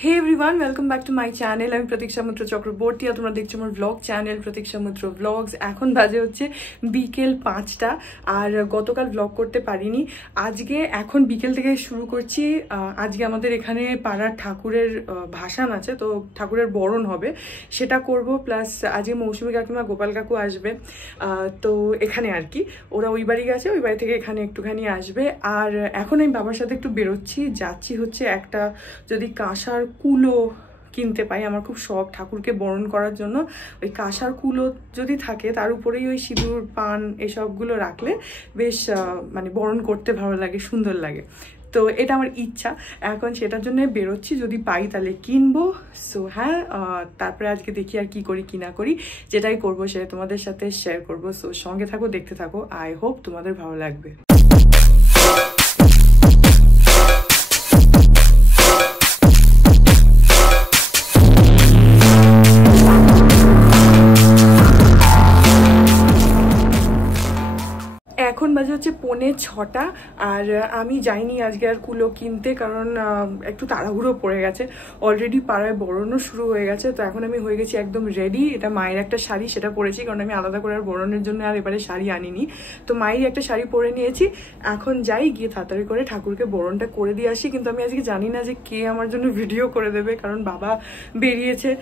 Hey everyone, welcome back to my channel. আমি প্রতীক্ষা মিত্র চক্রবর্তী আর তোমরা দেখছো আমার ব্লগ চ্যানেল প্রতীক্ষা মিত্র ব্লগস। এখন বাজে হচ্ছে বিকেল 5টা আর গতকাল ব্লগ করতে পারিনি। আজকে এখন বিকেল থেকে শুরু করছি। আজকে আমাদের এখানে পাড়ার ঠাকুরের ভাসান আছে, তো ঠাকুরের বরণ হবে, সেটা করব। প্লাস আজকে মৌসুমী কাকিমা গোপাল কাকু আসবে, তো এখানে আর কি ওরা ওই বাড়ি গেছে, ওই বাড়ি থেকে এখানে একটুখানি আসবে। আর এখন আমি বাবার সাথে একটু বেরোচ্ছি, যাচ্ছি হচ্ছে একটা যদি কাঁসার কুলো কিনতে পাই, আমার খুব শখ ঠাকুরকে বরণ করার জন্য। ওই কাঁসার কুলো যদি থাকে তার উপরেই ওই সিঁদুর পান এসবগুলো রাখলে বেশ মানে বরণ করতে ভালো লাগে, সুন্দর লাগে। তো এটা আমার ইচ্ছা, এখন সেটার জন্য বেরোচ্ছি, যদি পাই তাহলে কিনবো। সো হ্যাঁ, তারপরে আজকে দেখি আর কি করি কি না করি, যেটাই করবো সেটা তোমাদের সাথে শেয়ার করবো। সো সঙ্গে থাকো, দেখতে থাকো, আই হোপ তোমাদের ভালো লাগবে। এখন বাজে হচ্ছে 5:45 আর আমি যাইনি আজকে আর কুলো কিনতে, কারণ একটু তাড়াহুড়ো পড়ে গেছে। অলরেডি পাড়ায় বরণও শুরু হয়ে গেছে, তো এখন আমি হয়ে গেছি একদম রেডি। এটা মায়ের একটা শাড়ি, সেটা পরেছি, কারণ আমি আলাদা করে আর বরণের জন্য আর এবারে শাড়ি আনিনি। তো মায়ের একটা শাড়ি পরে নিয়েছি। এখন যাই, গিয়ে তাড়াতাড়ি করে ঠাকুরকে বরণটা করে দিয়ে আসি। কিন্তু আমি আজকে জানি না যে কে আমার জন্য ভিডিও করে দেবে, কারণ বাবা বেরিয়েছে,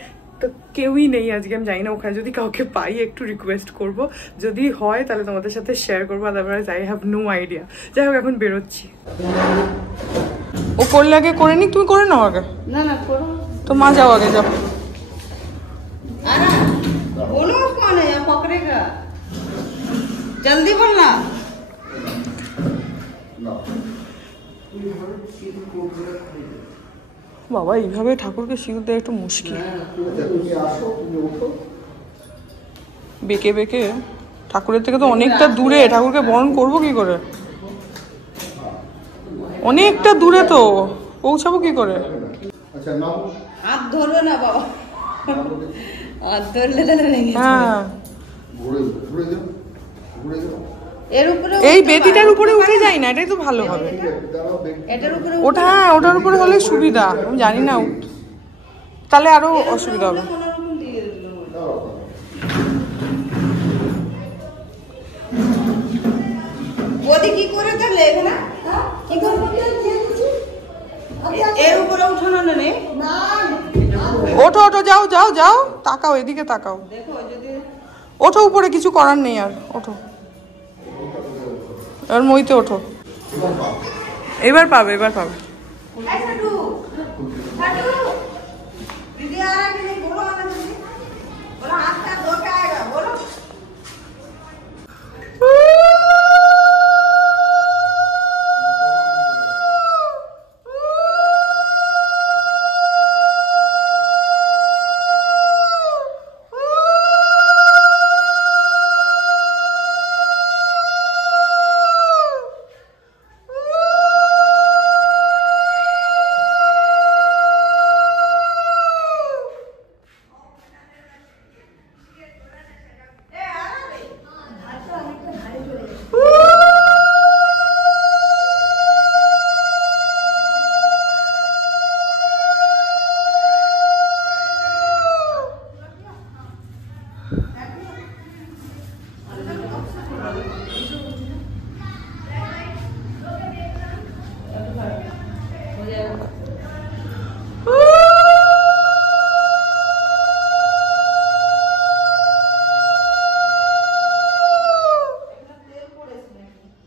তো কেউই নেই আজকে। আমি জানি না, ওখানে যদি কাউকে পাই একটু রিকোয়েস্ট করব, যদি হয় তাহলে তোমাদের সাথে শেয়ার করবো, otherwise I have no idea. যাই হোক, এখন বেরোচ্ছি। ও করলে আগে করে নি, তুমি করে নাও আগে। না না করো তো মা যাও আগে, যাও। अरे बोलो कौन है यहाँ पकड़ेगा, जल्दी बोलना। বাবা এইভাবে ঠাকুরকে সিঁদুর দেওয়া একটু মুশকিল, বেঁকে বেঁকে। ঠাকুরের থেকে তো অনেকটা দূরে, ঠাকুরকে বরণ করবো কি করে? অনেকটা দূরে, তো পৌঁছাবো কি করে? हाथ धरो ना बाबा, हाथ धरले হ্যাঁ, এর উপরে এই বেদিটার উপরে উঠে যাই না, এটাই তো ভালো হবে। এটার উপরে ওটা হ্যাঁ, ওটার উপরে হলে সুবিধা। আমি জানি না, তাহলে আরো অসুবিধা হবে। কোনরকম দিয়ে দিল। ওদি কি করে তাহলে এখানে কি করে এর উপরে উঠানো না নে না। ওঠো ওঠো, যাও যাও যাও, তাকাও, এদিকে তাকাও, দেখো যদি ওঠো উপরে, কিছু করার নেই আর, ওঠো। এবার মইতে ওঠো, এবার পাবে, এবার পাবে। ছাটু ছাটু दीदी आ रहा है कि नहीं, बोलो आना जल्दी, बोलो हाथ का धो के आएगा, बोलो।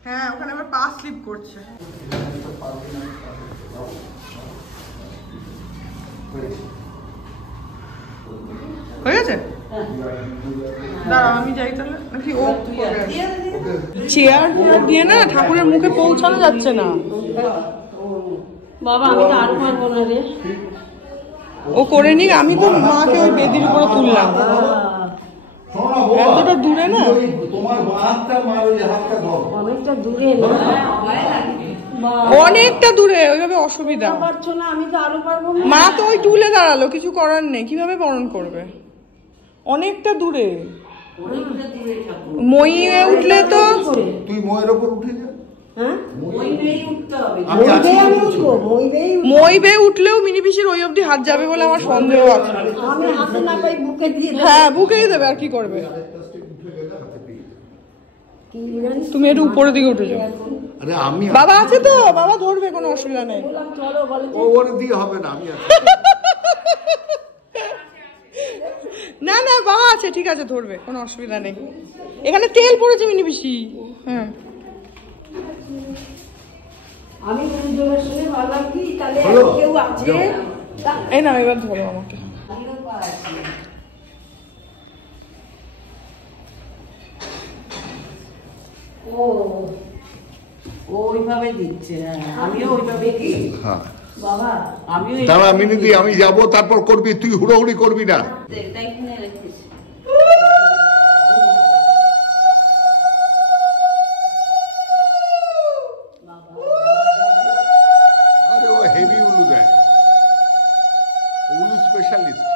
হ্যাঁ, ওখানে আবার পা স্লিপ করছে। হয়ে গেছে, দাঁড়াও আমি যাই তাহলে, নাকি ও চেয়ার দিয়ে না ঠাকুরের মুখে পৌঁছানো যাচ্ছে না বাবা, আমি তো আর পারবো না রে। ও করে নি, আমি তো মাকে ওই বেদির উপরে তুললাম, এতটা দূরে না, অনেকটা দূরে না, অনেকটা দূরে, ওইভাবে অসুবিধা। পারছো না, আমি তো আরো পারবো না। মা তো ওই তুলে দাঁড়ালো, কিছু করার নেই, কিভাবে বরণ করবে? অনেকটা দূরে, মইয়ে উঠলে তো তুই ময়ের উপর উঠে যা। মই বেয়ে উঠলেও মিনি পিসির ওই অবধি হাত যাবে বলে আমার সন্দেহ আছে। হ্যাঁ বুকেই দেবে, আর কি করবে। তুমি একটু উপরের দিকে উঠে যাও। আরে আমি বাবা আছে তো, বাবা ধরবে, কোনো অসুবিধা নেই। ওর দিয়ে হবে না, আমি আছি। না না বাবা আছে, ঠিক আছে, ধরবে, কোনো অসুবিধা নেই। এখানে তেল পড়েছে মিনি পিসি। হ্যাঁ আমি গুরুজনের সঙ্গে ভাবলাম কি তাহলে কেউ আছে, এই না এবার ধরো আমাকে। ও ওইভাবে দিচ্ছে, আমিও ওইভাবে দিই। হ্যাঁ বাবা আমিও দাঁড়া মিনিদি, আমি যাবো, তারপর করবি, তুই হুড়োহুড়ি করবি না। তাই কিনে রেখেছি। আরে ও হেভি উলু দেয়, উলু স্পেশালিস্ট।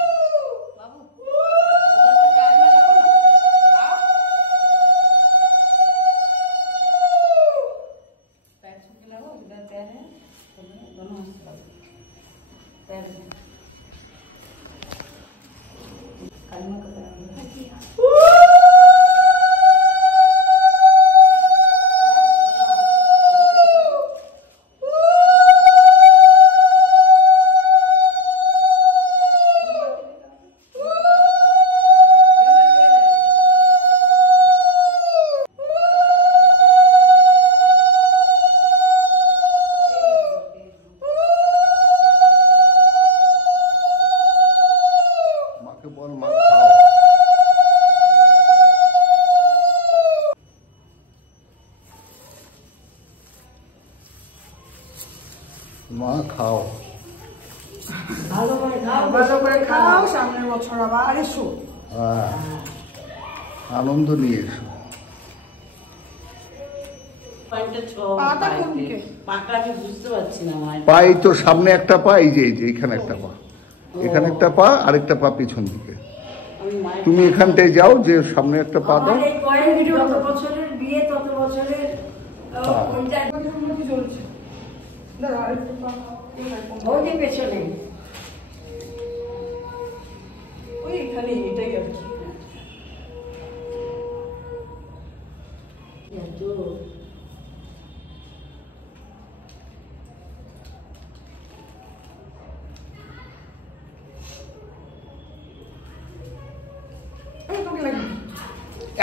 বল মা খাও। মা খাও, ভালো করে খাও, ভালো করে খাও, সামনের বছর আবার এসো। আনন্দ নিয়ে এসো। পাটা কোনদিকে? পাটা আমি বুঝতে পারছি না। পাই তো সামনে একটা পা, এই যে এইখানে একটা পা, এখানে একটা পা, আরেকটা পা পিছন দিকে। তুমি এখানটায় যাও, যে সামনে একটা পা দাও। যত বছরের বিয়ে তত বছরের ওই যে পেছনে ওই এখানে, এটাই আর কি।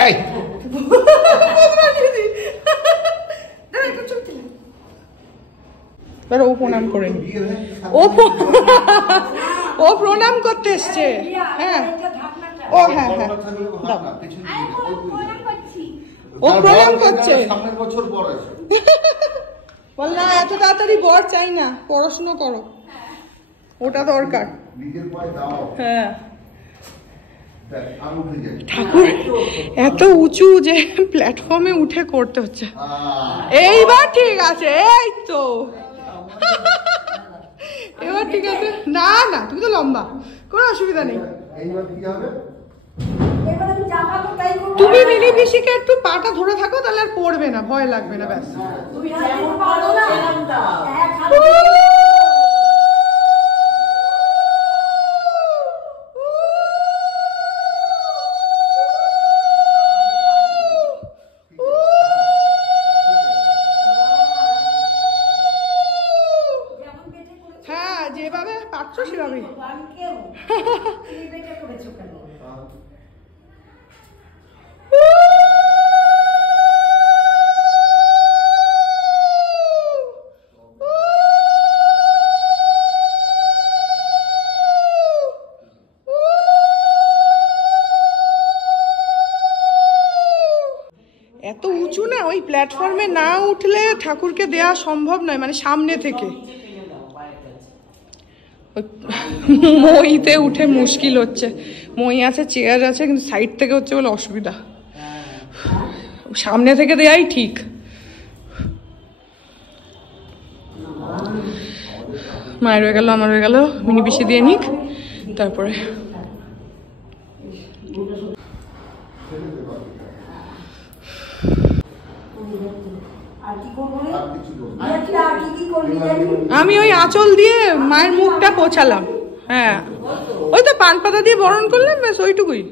এই ও প্রণাম করে নি, ও প্রণাম করতে এসছে। হ্যাঁ ও হ্যাঁ হ্যাঁ ও প্রণাম করছে। সামনের বছর বড় আছে, বল না এত তাড়াতাড়ি বর চাই না, পড়াশুনো করো, ওটা দরকার। নিজের পায়ে দাও। হ্যাঁ আর উঠে যাই। ঠাকুর এত উঁচু যে প্ল্যাটফর্মে উঠে করতে হচ্ছে। এইবার ঠিক আছে, এই তো এবার ঠিক আছে। না না তুমি তো লম্বা, কোনো অসুবিধা নেই। এইবার কি হবে? তুমি মিনি পিসিকে একটু পাটা ধরে থাকো, তাহলে আর পড়বে না, ভয় লাগবে না, ব্যাস। হ্যাঁ যেভাবে পারছো সেভাবেই। এত উঁচু না, ওই প্ল্যাটফর্মে না উঠলে ঠাকুরকে দেয়া সম্ভব নয়, মানে সামনে থেকে। মইতে উঠে মুশকিল হচ্ছে, মই আছে, চেয়ার আছে, কিন্তু সাইড থেকে হচ্ছে বলে অসুবিধা। সামনে থেকে দেয়াই ঠিক। মায়ের হয়ে গেল, আমার হয়ে গেল, মিনি পিসি দিয়ে নিক, তারপরে আর কি করবো? আমি ওই আঁচল দিয়ে মায়ের মুখটা পোছালাম। হ্যাঁ, ওই তো পান পাতা দিয়ে বরণ করলাম, ব্যাস ওইটুকুই।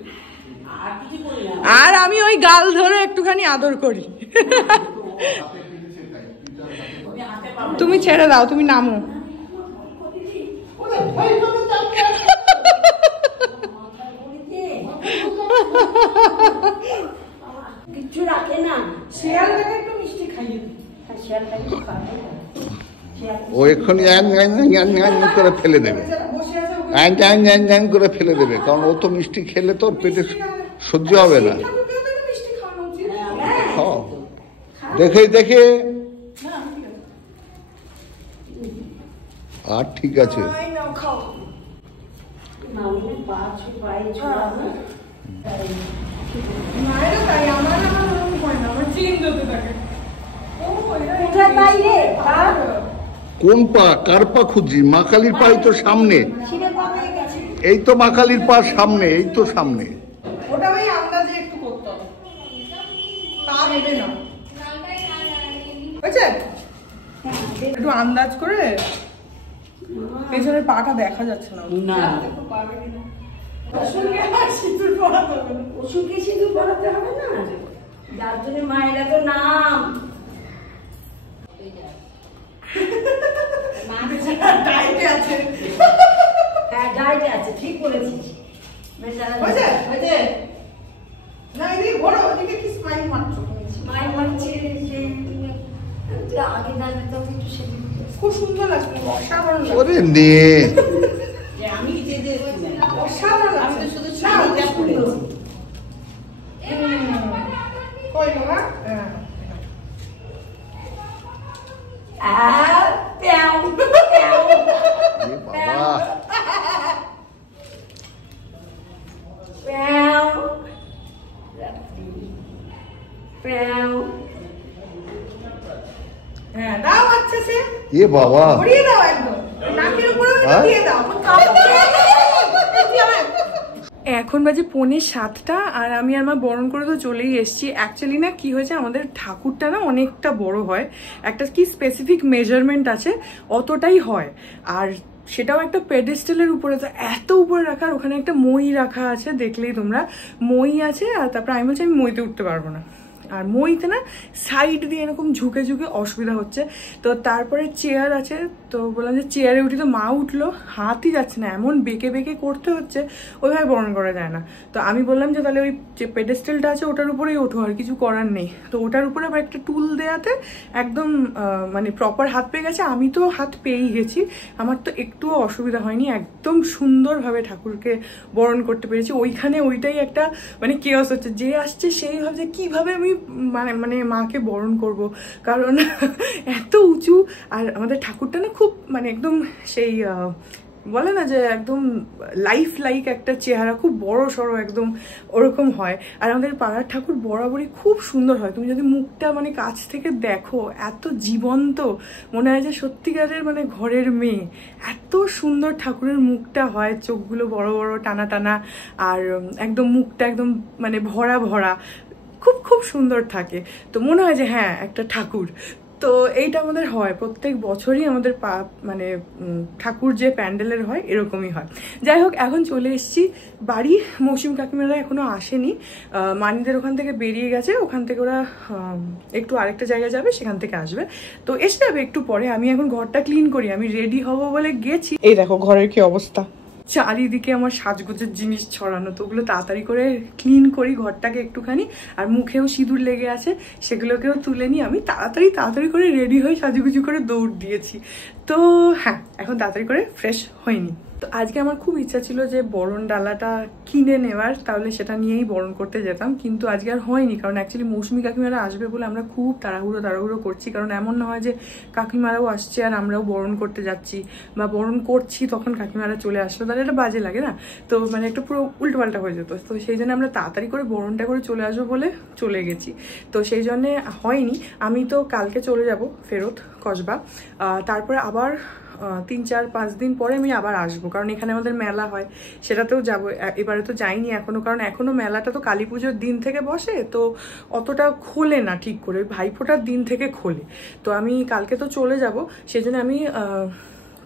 আর আমি ওই গাল ধরে একটুখানি আদর করি। তুমি ছেড়ে দাও, তুমি নামো। কিছু রাখে না, শিয়ালটাকে একটু মিষ্টি খাইয়ে দিই। শিয়ালটাকে খাবে না। ও এক্ষুনি করে ফেলে দেবে, করে ফেলে দেবে, কারণ ও তো মিষ্টি খেলে তোর পেটে সহ্য হবে না। দেখে দেখে আর ঠিক আছে। কোন পা, কার পা খুঁজছি? মা কালীর পাই তো সামনে, এই তো মা কালীর পা সামনে, এই তো সামনে। ওটা ওই আন্দাজে একটু করতে হবে, পা নেবে না, বুঝছেন? একটু আন্দাজ করে, পেছনের পাটা দেখা যাচ্ছে না। সিঁদুর পরাতে হবে না, ওষুধকে সিঁদুর পরাতে হবে না, যার জন্য মায়েরা তো নাম। ডায়েটে আছে, হ্যাঁ ডায়েটে আছে, ঠিক বলেছিস। না এদিকে ঘোরো, ওদিকে কি স্মাইল মারছো? মায়ের মানছে যে আগে না দিতে হবে একটু সেদিন। খুব সুন্দর লাগছে, অসাধারণ লাগছে। ওরে নে, আমি যে অসাধারণ লাগছে। আমি তো শুধু শাড়িটা পরেছি। কই বাবা? বাবা হ্যাঁ দাও, আচ্ছা সে এ বাবা, ঘুরিয়ে দাও একদম, নাকের উপরে দিয়ে দাও। এখন বাজে 6:45 আর আমি আর মা বরণ করে তো চলেই এসেছি। অ্যাকচুয়ালি না কি হয়েছে, আমাদের ঠাকুরটা না অনেকটা বড় হয়, একটা কি স্পেসিফিক মেজারমেন্ট আছে, অতটাই হয়। আর সেটাও একটা পেডেস্টেলের উপরে, তো এত উপরে রাখার, ওখানে একটা মই রাখা আছে, দেখলেই তোমরা মই আছে। আর তারপরে আমি বলছি আমি মইতে উঠতে পারবো না, আর মইতে না সাইড দিয়ে এরকম ঝুঁকে ঝুঁকে অসুবিধা হচ্ছে। তো তারপরে চেয়ার আছে, তো বললাম যে চেয়ারে উঠি, তো মা উঠলো, হাতই যাচ্ছে না, এমন বেঁকে বেঁকে করতে হচ্ছে, ওইভাবে বরণ করা যায় না। তো আমি বললাম যে তাহলে ওই যে পেডেস্টেলটা আছে ওটার উপরেই ওঠো, আর কিছু করার নেই। তো ওটার উপরে আবার একটা টুল দেওয়াতে একদম মানে প্রপার হাত পেয়ে গেছে। আমি তো হাত পেয়েই গেছি, আমার তো একটুও অসুবিধা হয়নি, একদম সুন্দরভাবে ঠাকুরকে বরণ করতে পেরেছি। ওইখানে ওইটাই একটা মানে কেওস হচ্ছে, যে আসছে সেই ভাবছে কিভাবে আমি মানে মাকে বরণ করব, কারণ এত উঁচু। আর আমাদের ঠাকুরটা না খুব মানে একদম সেই বলে না যে একদম লাইফ লাইক একটা চেহারা, খুব বড় সড়ো একদম ওরকম হয়। আর আমাদের পাড়ার ঠাকুর বরাবরই খুব সুন্দর হয়, তুমি যদি মুখটা মানে কাছ থেকে দেখো, এত জীবন্ত, মনে হয় যে সত্যিকারের মানে ঘরের মেয়ে। এত সুন্দর ঠাকুরের মুখটা হয়, চোখগুলো বড় বড় টানা টানা, আর একদম মুখটা একদম মানে ভরা ভরা, খুব খুব সুন্দর থাকে। তো মনে হয় যে হ্যাঁ একটা ঠাকুর। তো এইটা আমাদের হয় প্রত্যেক বছরই, আমাদের মানে ঠাকুর যে প্যান্ডেলের হয় এরকমই হয়। যাই হোক, এখন চলে এসেছি বাড়ি। মৌসুমী কাকিমারা এখনো আসেনি, মানিদের ওখান থেকে বেরিয়ে গেছে, ওখান থেকে ওরা একটু আরেকটা জায়গায় যাবে, সেখান থেকে আসবে, তো এসে যাবে একটু পরে। আমি এখন ঘরটা ক্লিন করি, আমি রেডি হব বলে গেছি। এই দেখো ঘরের কি অবস্থা, চারিদিকে আমার সাজগোজের জিনিস ছড়ানো, তো ওগুলো তাড়াতাড়ি করে ক্লিন করি ঘরটাকে একটুখানি। আর মুখেও সিঁদুর লেগে আছে, সেগুলোকেও তুলে নিই। আমি তাড়াতাড়ি করে রেডি হয়ে সাজুগুজু করে দৌড় দিয়েছি। তো হ্যাঁ, এখন তাড়াতাড়ি করে ফ্রেশ হয়নি। তো আজকে আমার খুব ইচ্ছা ছিল যে বরণ ডালাটা কিনে নেওয়ার, তাহলে সেটা নিয়েই বরণ করতে যেতাম, কিন্তু আজকে আর হয়নি। কারণ অ্যাকচুয়ালি মৌসুমী কাকিমারা আসবে বলে আমরা খুব তাড়াহুড়ো করছি। কারণ এমন না হয় যে কাকিমারাও আসছে আর আমরাও বরণ করতে যাচ্ছি বা বরণ করছি তখন কাকিমারা চলে আসলো, তাহলে এটা বাজে লাগে না, তো মানে একটু পুরো উল্টোপাল্টা হয়ে যেত। তো সেই জন্য আমরা তাড়াতাড়ি করে বরণটা করে চলে আসবো বলে চলে গেছি, তো সেই জন্যে হয়নি। আমি তো কালকে চলে যাব ফেরত কসবা, তারপরে আবার 3-4-5 দিন পরে আমি আবার আসবো, কারণ এখানে আমাদের মেলা হয়, সেটাতেও যাবো। এবারে তো যাইনি এখনো, কারণ এখনো মেলাটা তো কালী পুজোর দিন থেকে বসে, তো অতটা খোলে না ঠিক করে, ভাইফোঁটার দিন থেকে খোলে। তো আমি কালকে তো চলে যাব, সেজন্য আমি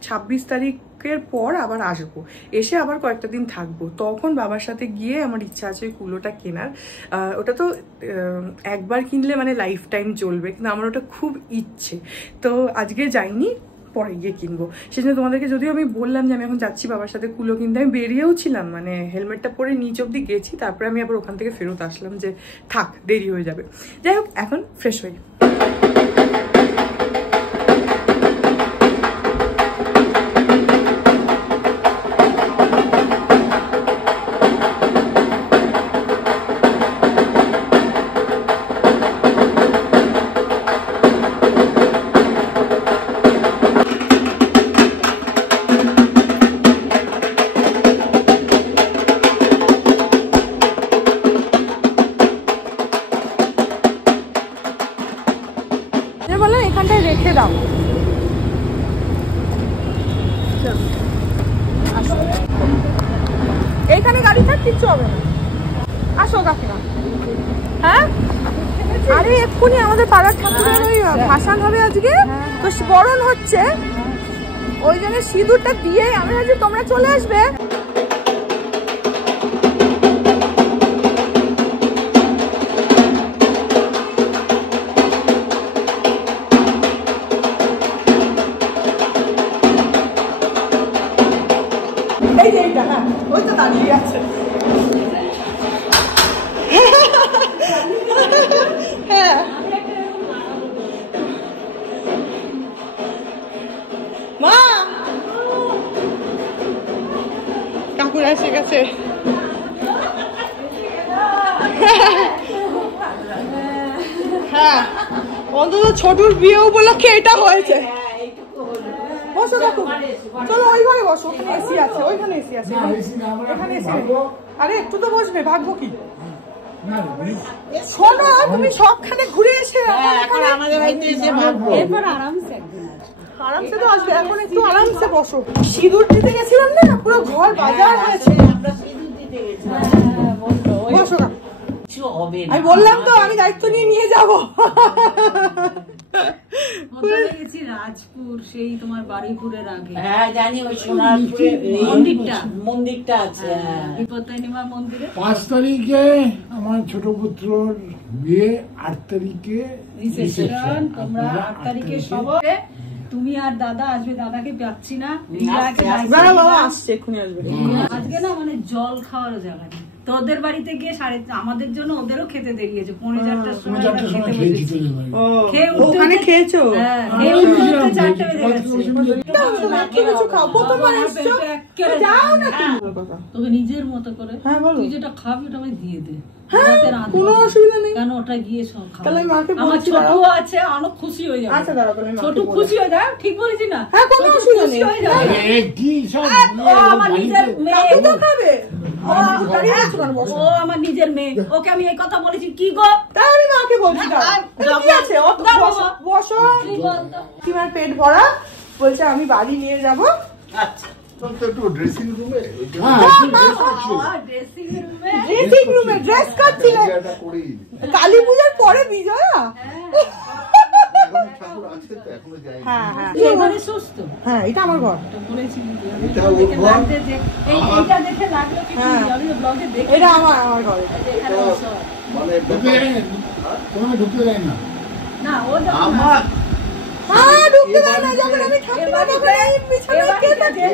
26 তারিখের পর আবার আসবো, এসে আবার কয়েকটা দিন থাকবো। তখন বাবার সাথে গিয়ে আমার ইচ্ছা আছে ওই কুলোটা কেনার। ওটা তো একবার কিনলে মানে লাইফ টাইম চলবে, কিন্তু আমার ওটা খুব ইচ্ছে। তো আজকে যাইনি, পরে গিয়ে কিনবো। সেজন্য তোমাদেরকে যদিও আমি বললাম যে আমি এখন যাচ্ছি বাবার সাথে কুলো কিনতে, আমি বেরিয়েও ছিলাম, মানে হেলমেটটা পরে নিচ অব্দি গেছি, তারপরে আমি আবার ওখান থেকে ফেরত আসলাম যে থাক দেরি হয়ে যাবে। যাই হোক, এখন ফ্রেশ হই। এখানটায় রেখে দাও। এইখানে গাড়ি থাক, কিচ্ছু হবে না। আসো কাকিমা। হ্যাঁ, আরে এক্ষুনি আমাদের পাড়ার ঠাকুরের ওই ভাসান হবে আজকে, তো বরণ হচ্ছে, ওই জন্য সিঁদুরটা দিয়ে আমি ভাবছি তোমরা চলে আসবে। ওই তো দাঁড়িয়ে আছে। হ্যাঁ, মা কাকুর এসে গেছে। হ্যাঁ, অন্তত ছোটুর বিয়ে উপলক্ষে এটা হয়েছে। বসো কাকু, চলো ওই ঘরে বসো, ওখানে এসি আছে, ওইখানে এসি আছে, এখানে এসি। আরে একটু তো বসবে, ভাগবো কি? শোনো, তুমি সবখানে ঘুরে এসে আমাদের বাড়িতে এসে ভাগবো, এরপর আরামসে আরামসে তো আসবে। এখন একটু আরামসে বসো। সিঁদুর দিতে গেছিলাম না, পুরো ঘর বাজার হয়েছে। বসো না, আমি বললাম তো আমি দায়িত্ব নিয়ে যাবো। রাজপুর সেই তোমার বাড়িপুরের আগে, হ্যাঁ জানি, ওই সোনারপুরে মন্দিরটা আছে, বিপত্তারিণীমা মন্দিরে। 5 তারিখে আমার ছোট পুত্রর বিয়ে, 8 তারিখে রিসেপশন। তোমরা 8 তারিখে সব, তুমি আর দাদা আসবে, দাদাকে পাচ্ছি না, আসছে এক্ষুনি আসবে। আজকে না মানে জল খাওয়ারও জায়গা নেই। তোদের বাড়িতে গিয়ে আমাদের জন্য ওদেরও খেতে দেরিয়েছে, 4:30টার সময় ওখানে খেয়েছো? তোকে নিজের মতো করে তুই যেটা খাবি ওটা আমি দিয়ে দে, কোনো অসুবিধা নেই, কেন ওটা গিয়ে সব খাবো। আমার ছোট আছে, অনেক খুশি হয়ে যাবে। আচ্ছা দাঁড়াও, ছোট খুশি হয়ে যায়, ঠিক বলেছি না? হ্যাঁ, কোনো অসুবিধা নেই। আমার নিজের মেয়ে খাবে, ও আমার নিজের মেয়ে, ওকে আমি এই কথা বলেছি কি গো? তাহলে মাকে বলছি বসো, তোমার পেট ভরা, বলছে আমি বাড়ি নিয়ে যাবো। আচ্ছা, একটু ড্রেসিং রুমে ড্রেস কাটছিলেন কালী পূজার পরে বিজয়া। হ্যাঁ হ্যাঁ, সুস্থ। হ্যাঁ, এটা আমার ঘর, এটা আমার ঘর। ঢুকতে দেয় না, ঢুকতে দেয় না, যখন আমি ঠাকুমা তখন এই বিছানায় কে থাকে?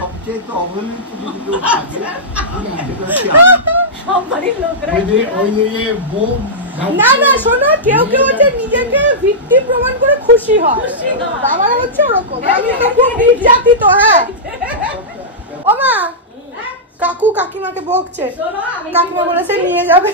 সবচেয়ে তো অবহেলিত না না, শোনো, কেউ কেউ হচ্ছে নিজেকে ভিকটিম প্রমাণ করে খুশি হয়, আমার হচ্ছে ওরকম, আমি তো খুব নির্যাতিত। হ্যাঁ, ও মা, কাকু কাকিমাকে বকছে, কাকিমা বলেছে নিয়ে যাবে।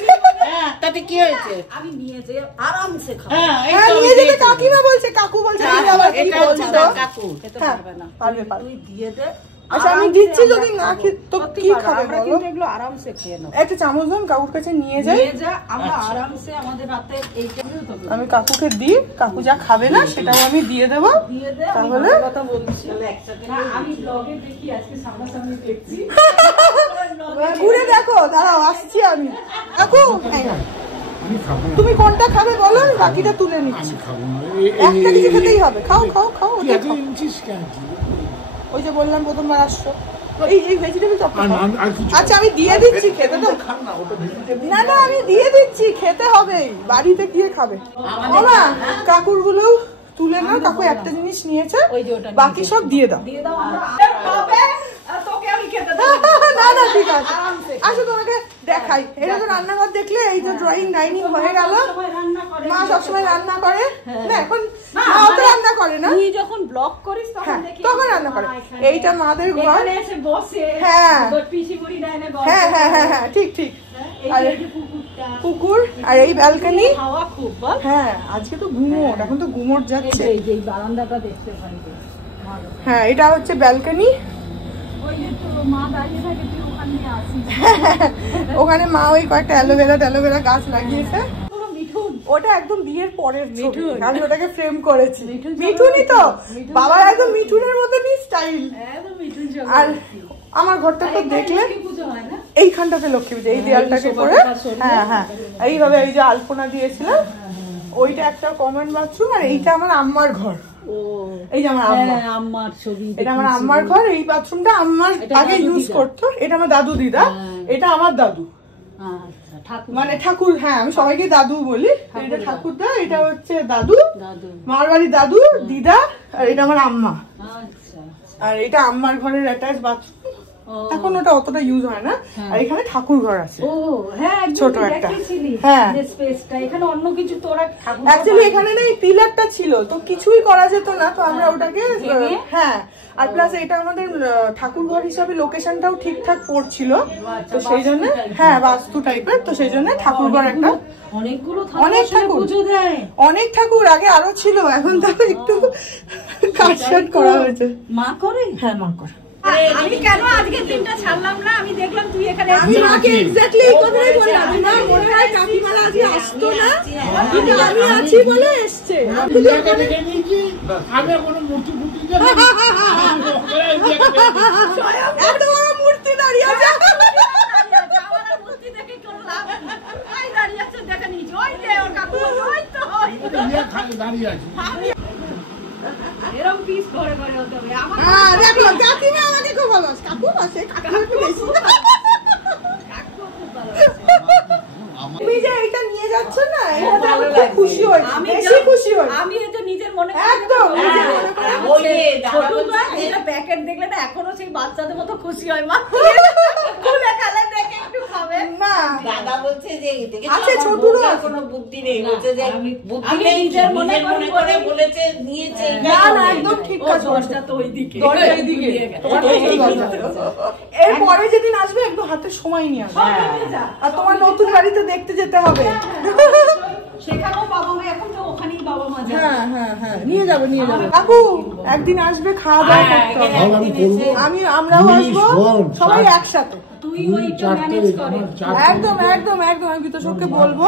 তাতে কি হয়েছে? আমি নিয়ে যাই, আরামসে খাও। হ্যাঁ, নিয়ে যেতে কাকিমা বলছে, কাকু বলছে নিয়ে যাবে। কি বলছো? কাকু এটা পারবে না, পারবে, তুই দিয়ে দে, আচ্ছা আমি দিচ্ছি, যদি না তো কি খাবে বলো? কিন্তু এগুলো আরামসে খেয়ে নাও। একটা চামচ দাম, কাকুর কাছে নিয়ে যাই, আমরা আরামসে আমাদের রাতে এইটাই তো আমি কাকুকে দিই, কাকু যা খাবে না সেটাও আমি দিয়ে দেবো। দিয়ে দে। তাহলে কথা বলছি একসাথে আমি ব্লগে দেখি, আজকে সামনাসামনি দেখছি। ঘুরে দেখো, দাঁড়াও আসছি আমি। কাকু আমি খাবো না, তুমি কোনটা খাবে বলো, আমি বাকিটা তুলে নিচ্ছি। আমি খাবো না। একটা কিছু খেতেই হবে, খাও খাও খাও, তুই ওটা এত খাও। এনেছিস কেন? ওই যে বললাম প্রথমবার আসছো, এই ভেজিটেবল চপটা খাও। আর কিছু আচ্ছা আমি দিয়ে দিচ্ছি, খেতে তো খান না, ওটা vegetable। না না আমি দিয়ে দিচ্ছি, খেতে হবে, বাড়িতে গিয়ে খাবে। বাবা কাকুর গুলো তুলে নাও, কাকু একটা জিনিস নিয়েছে, বাকি সব দিয়ে দাও। দিয়ে দাও, আমরা খাবে আর তোকে আমি খেতে দেব। না না ঠিক আছে, আসো তোমাকে দেখাই। এটা তো রান্নাঘর দেখলে, এই তো ড্রয়িং ডাইনিং হয়ে গেল। সবাই রান্না করে, মা সবসময় রান্না করে না, এখন মাও তো রান্না করে না, তুই যখন ব্লগ করিস তখন হ্যাঁ দেখি তখন রান্না করে। এইটা মাদের ঘর, এখানে এসে বসে হ্যাঁ তোর পিসি মুড়ি দেয় না, হ্যাঁ হ্যাঁ হ্যাঁ হ্যাঁ ঠিক ঠিক। এই যে পুকুরটা, পুকুর আর এই ব্যালকনি। হাওয়া খুব বল। হ্যাঁ আজকে তো ঘুমোট, এখন তো ঘুমোট যাচ্ছে। এই যে বারান্দাটা দেখতে পাই তো। হ্যাঁ এটা হচ্ছে ব্যালকনি। ওই যে তো মা দাঁড়িয়ে থাকে, তুই ওখান দিয়ে আসিস। ওখানে মা ওই কয়েকটা অ্যালোভেরা গাছ লাগিয়েছে। পুরো মিঠুন। ওটা একদম বিয়ের পরের ছবি, আমি ওটাকে ফ্রেম করেছি। মিঠুনই তো, বাবার একদম মিঠুনের মতনই স্টাইল। একদম মিঠুন জল। আর আমার ঘরটা তো দেখলে পুজো হয় না? এইখানটাতে লক্ষ্মী পুজো, এই দেয়ালটাকে করে, হ্যাঁ হ্যাঁ এইভাবে এই যে আলপনা দিয়েছিলাম। ওইটা একটা কমন বাথরুম, আর এইটা আমার আম্মার ঘর। ও এই যে আমার আম্মা, হ্যাঁ, আম্মার ছবি। এটা আমার আম্মার ঘর। এই বাথরুমটা আম্মার আগে ইউজ করতো, এটা আমার দাদু দিদা, এটা আমার দাদু, আচ্ছা ঠাকুর মানে ঠাকুর। হ্যাঁ আমি সবাইকে দাদু বলি, এটা ঠাকুরদা, এটা হচ্ছে দাদু, দাদু। মার বাড়ির দাদু দিদা, আর এটা আমার আম্মা। আচ্ছা আর এটা আম্মার ঘরের অ্যাটাচ বাথরুম, ও এখন ওটা অতটা ইউজ হয় না। আর এখানে ঠাকুর ঘর আছে ও হ্যাঁ, ছোট ছোট একটা। দেখেছিলি হ্যাঁ। যে স্পেসটা, এখানে অন্য কিছু তোরা ঠাকুর। অ্যাকচুয়ালি এখানে না এই পিলারটা ছিল, তো কিছুই করা যেত না, তো আমরা ওটাকে হ্যাঁ। আর প্লাস এটা আমাদের ঠাকুর ঘর হিসাবে লোকেশনটাও ঠিকঠাক পড়ছিল, তো সেই জন্য হ্যাঁ বাস্তু টাইপের, তো সেই জন্য ঠাকুর ঘর একটা। অনেকগুলো অনেক ঠাকুর ঠাকুর পুজো দেয়। অনেক ঠাকুর আগে আরো ছিল, এখন তাও একটু কাটছাট করা হয়েছে। মা করে। হ্যাঁ মা করে। আমি কেন আজকে দিনটা ছাড়লাম না, আমি দেখলাম তুই এখানে আমি মাকে এক্স্যাক্টলি এই কথাই বললাম, মা মনে হয় কাকিমারা আজকে আসতো না, কিন্তু আমি আছি বলে এসছে। জায়গা দেখে নিয়েছি, আমি কোনো মূর্তি ফুটি এত বড় মূর্তি দাঁড়িয়ে আছে। আমার আর মূর্তি দেখে কোনো লাভ নেই। ওই দাঁড়িয়ে আছে, দেখে নিয়েছি, ওই যে ওর কাকু, ওই তো ওই। দাঁড়িয়ে আছে। এরকম পিস করে করে হতে হবে আমার। হ্যাঁ দেখো কাকিমা আমাকে খুব ভালোবাসে, কাকু বাসে, কাকু একটু বেশি। কাকু খুব ভালো। তুমি যে এটা নিয়ে যাচ্ছ না, এটা আমি খুব খুশি হয়েছি, বেশি খুশি হয়েছি। আমি তো নিজের মনে একদম নিজের মনে করে ছোটটা এটা প্যাকেট দেখলে না এখনো সেই বাচ্চাদের মতো খুশি হয় মা। খুলে খেলে দেখে একটু খাবে না। দাদা বলছে যে আচ্ছা ছোটুরও কোনো বুদ্ধি নেই, বলছে যে বুদ্ধি আমি নেই, নিজের মনে নিজের করে বলেছে নিয়েছে। না না একদম ঠিক কাজ করছে। দরজা তো ওইদিকে, দরজা এইদিকে। এরপরে যেদিন আসবে একদম হাতে সময় নিয়ে আসবে, আর তোমার নতুন বাড়িতে দেখতে যেতে হবে। সেখানেও বাবা মা, এখন তো ওখানেই বাবা মা যায়। হ্যাঁ হ্যাঁ হ্যাঁ নিয়ে যাবে নিয়ে যাবে। কাকু একদিন আসবে, খাওয়া দাওয়া করতে হবে। আমি করবো। আমরাও তুই আসবো, শোন, সবাই একসাথে। তুই ওইটা ম্যানেজ করে। একদম একদম একদম আমি বিতোষকে বলবো।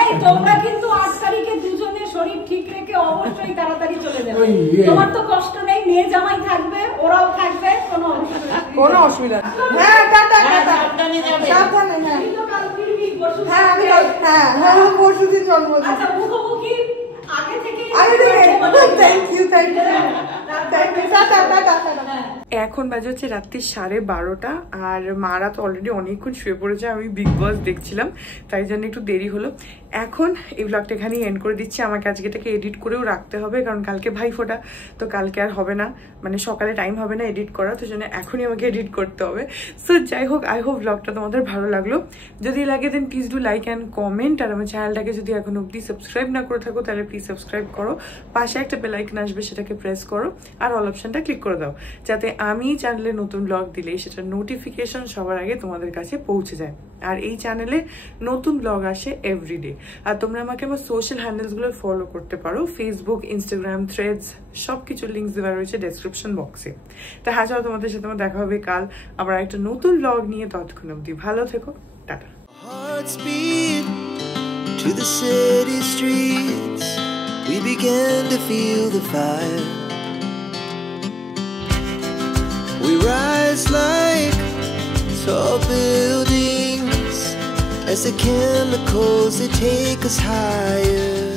এই তোমরা কিন্তু 8 তারিখে দুজনে শরীর ঠিক রেখে অবশ্যই তাড়াতাড়ি চলে যাবে। ওই, ইয়ে। তোমার তো কষ্ট নেই, মেয়ে জামাই থাকবে, ওরাও থাকবে, কোনো অসুবিধা নেই। কোনো অসুবিধা নেই। হ্যাঁ টাটা টাটা, সাবধানে যাবে। সাবধানে। হ্যাঁ তুই তো কাল ফিরবি, পরশু হ্যাঁ আমি হ্যাঁ হ্যাঁ পরশুদিন জন্মদিন। আচ্ছা মুখোমুখি আগে থেকে আরে thank you tata tata tata. এখন বাজে হচ্ছে রাত্রি 12:30, আর মারা তো অলরেডি অনেকক্ষণ শুয়ে পড়েছে, আমি বিগ বস দেখছিলাম, তাই জন্য একটু দেরি হলো। এখন এই ব্লগটা এখানেই এন্ড করে দিচ্ছি। আমাকে আজকে এটাকে এডিট করেও রাখতে হবে, কারণ কালকে ভাইফোঁটা, তো কালকে আর হবে না, মানে সকালে টাইম হবে না এডিট করা, তো জন্য এখনই আমাকে এডিট করতে হবে। সো যাই হোক, আই হোপ ব্লগটা তোমাদের ভালো লাগলো। যদি লাগে দেন please do like and comment, আর আমার চ্যানেলটাকে যদি এখন অবধি সাবস্ক্রাইব না করে থাকো তাহলে প্লিজ সাবস্ক্রাইব করো, পাশে একটা বেল আইকন আসবে সেটাকে প্রেস করো, আর অল অপশনটা ক্লিক করে দাও, যাতে আমি চ্যানেলে নতুন ব্লগ দিলে সেটা নোটিফিকেশন সবার আগে তোমাদের কাছে পৌঁছে যায়। আর এই চ্যানেলে নতুন ব্লগ আসে এভরিডে। আর তোমরা আমাকে আমার সোশ্যাল হ্যান্ডেলসগুলো ফলো করতে পারো, ফেসবুক, ইনস্টাগ্রাম, থ্রেডস, সব কিছুর লিঙ্কস দেওয়া রয়েছে ডেসক্রিপশন বক্সে। তো হ্যাঁ, চলো তোমাদের সাথে আমার দেখা হবে কাল আবার একটা নতুন ব্লগ নিয়ে। ততক্ষণ অবধি ভালো থেকো, tata. Hearts beat to the city streets. We began to feel the fire. We rise like tall buildings as the chemicals they take us higher.